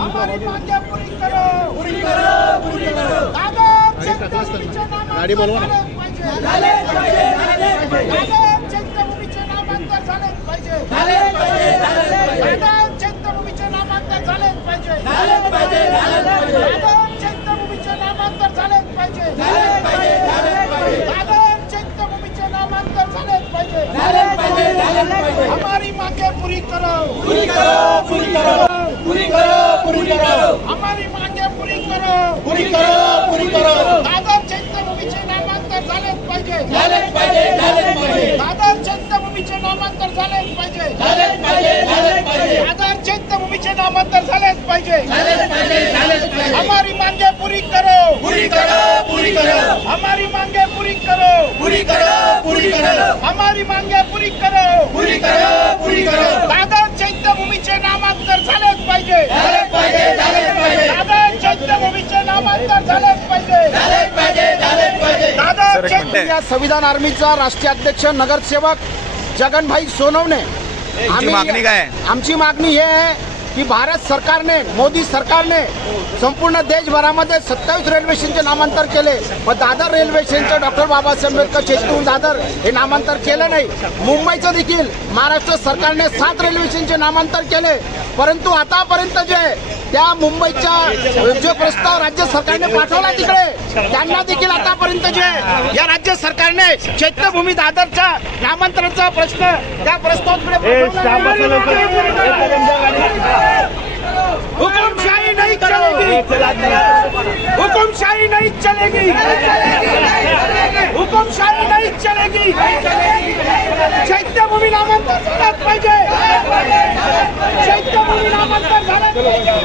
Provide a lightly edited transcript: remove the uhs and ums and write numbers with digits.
हमारी मांगे पूरी करो, पूरी करो, पूरी करो। दादा चैत्यभूमीचे गाडी बोलवा ना। झालेच पाहिजे, झालेच पाहिजे। दादा चैत्यभूमीचे नामांतर झालेच पाहिजे, झालेच पाहिजे, झालेच पाहिजे। दादा चैत्यभूमीचे नामांतर झालेच पाहिजे, झालेच पाहिजे, झालेच पाहिजे। दादा चैत्यभूमीचे नामांतर झालेच पाहिजे, झालेच पाहिजे, झालेच पाहिजे। दादा चैत्यभूमीचे नामांतर झालेच पाहिजे, झालेच पाहिजे, झालेच पाहिजे। हमारी मांगे पूरी करो, पूरी करो, पूरी करो, पूरी करो, पूरी करो। हमारी मांगे पूरी करो, पूरी करो, पूरी करो। दादा चैत्यभूमीचे नामांतर झालेच पाहिजे, झालेच पाहिजे, झालेच पाहिजे। दादा चैत्यभूमीचे नामांतर झालेच पाहिजे, झालेच पाहिजे, झालेच पाहिजे। दादा चैत्यभूमीचे नामांतर झालेच पाहिजे, झालेच पाहिजे, झालेच पाहिजे। हमारी मांगे पूरी करो, पूरी करो, पूरी करो। हमारी मांगे पूरी करो, पूरी करो, पूरी करो। हमारी मांगे पूरी करो, पूरी करो, पूरी करो। दादा चैत्यभूमीचे नामांतर झालेच पाहिजे, झालेच पाहिजे, झालेच पाहिजे। दादा चैत्यभूमीचे नामांतर झालेच पाहिजे, झालेच पाहिजे, झालेच पाहिजे। दादा या संविधान आर्मीचा राष्ट्रीय अध्यक्ष नगरसेवक जगनभाई सोनवणे मागणी काय आहे? आमची मागणी ही आहे की भारत सरकारने, मोदी सरकारने संपूर्ण देशभरामध्ये 27 रेल्वे स्टेशनचे नामांतर केले, पण दादर रेल्वे स्टेशनचं डॉक्टर बाबासाहेब आंबेडकर स्टेशन दादर हे नामांतर केलं नाही। मुंबईचं देखील महाराष्ट्र सरकारने 7 रेल्वे स्टेशनचे नामांतर केले, परंतु आतापर्यंत जे त्या मुंबईच्या जो प्रस्ताव राज्य सरकारने पाठवला तिकडे, त्यांना देखील आतापर्यंत जे या राज्य सरकारने चैत्यभूमी दादरच्या नामांतराचा प्रश्न त्या प्रस्तावाकडे हुकुमशाही नहीं चलेगी, हुकुमशाही नहीं चलेगी, हुकुमशाही नहीं चलेगी। चैत्यभूमी नामांतर झालंच पाहिजे, चैत्यभूमी नामांतर झालंच पाहिजे।